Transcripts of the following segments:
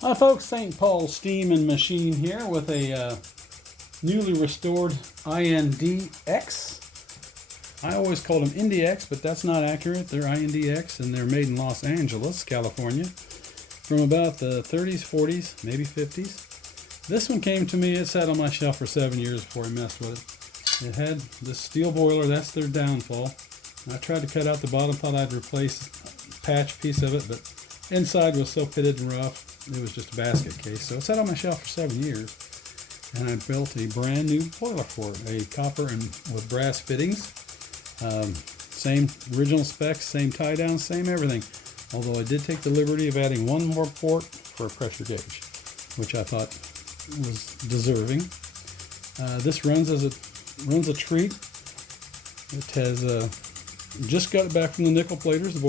Hi folks, St. Paul Steam and Machine here with a newly restored IND-X. I always called them IND-X, but that's not accurate. They're IND-X and they're made in Los Angeles, California, from about the 30s, 40s, maybe 50s. This one came to me, it sat on my shelf for 7 years before I messed with it. It had this steel boiler, that's their downfall. I tried to cut out the bottom, thought I'd replace a patch piece of it, but inside was so pitted and rough, it was just a basket case. So it sat on my shelf for 7 years, and I built a brand new boiler for it, a copper and with brass fittings. Same original specs, same tie down, same everything. Although I did take the liberty of adding one more port for a pressure gauge, which I thought was deserving. This runs a treat. It has just got it back from the nickel platers. The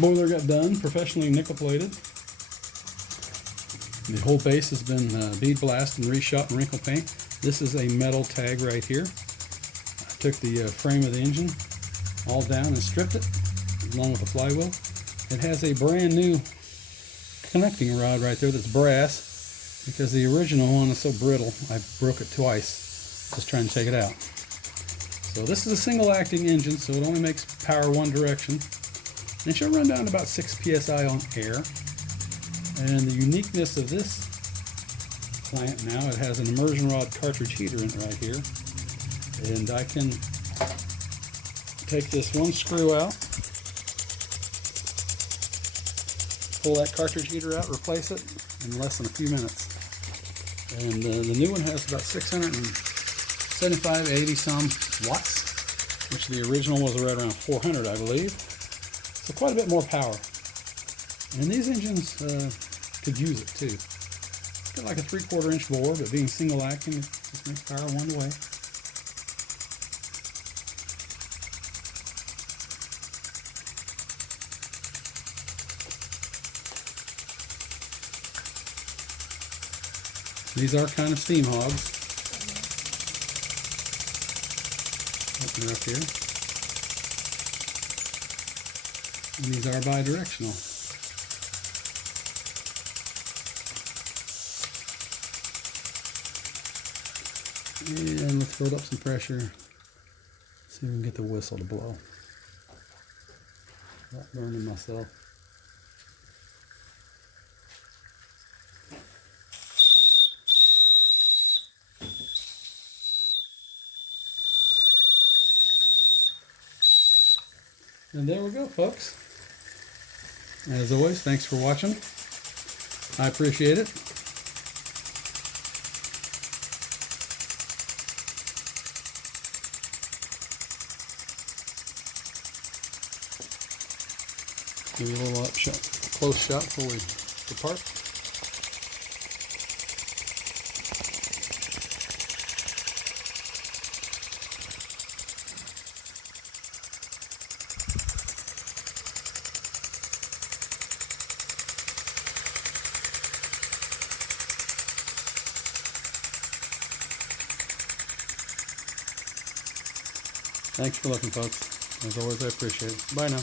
boiler got done, professionally nickel plated. The whole base has been bead blast and reshot and wrinkle paint. This is a metal tag right here. I took the frame of the engine all down and stripped it along with the flywheel. It has a brand new connecting rod right there that's brass because the original one is so brittle I broke it twice just trying to take it out. So this is a single acting engine, so it only makes power one direction. And it should run down to about 6 psi on air. And the uniqueness of this plant now, it has an immersion rod cartridge heater in it right here. And I can take this one screw out, pull that cartridge heater out, replace it in less than a few minutes. And the new one has about 675, 80 some watts, which the original was right around 400, I believe. So quite a bit more power. And these engines could use it too. It's got like a 3/4 inch bore, but being single acting, it just makes power one way. These are kind of steam hogs. Open her up here. And these are bi-directional. And let's build up some pressure. See if we can get the whistle to blow. Not burning myself. And there we go, folks. As always, thanks for watching. I appreciate it. Give you a little up shot, close shot before we depart. Thanks for looking, folks. As always, I appreciate it. Bye now.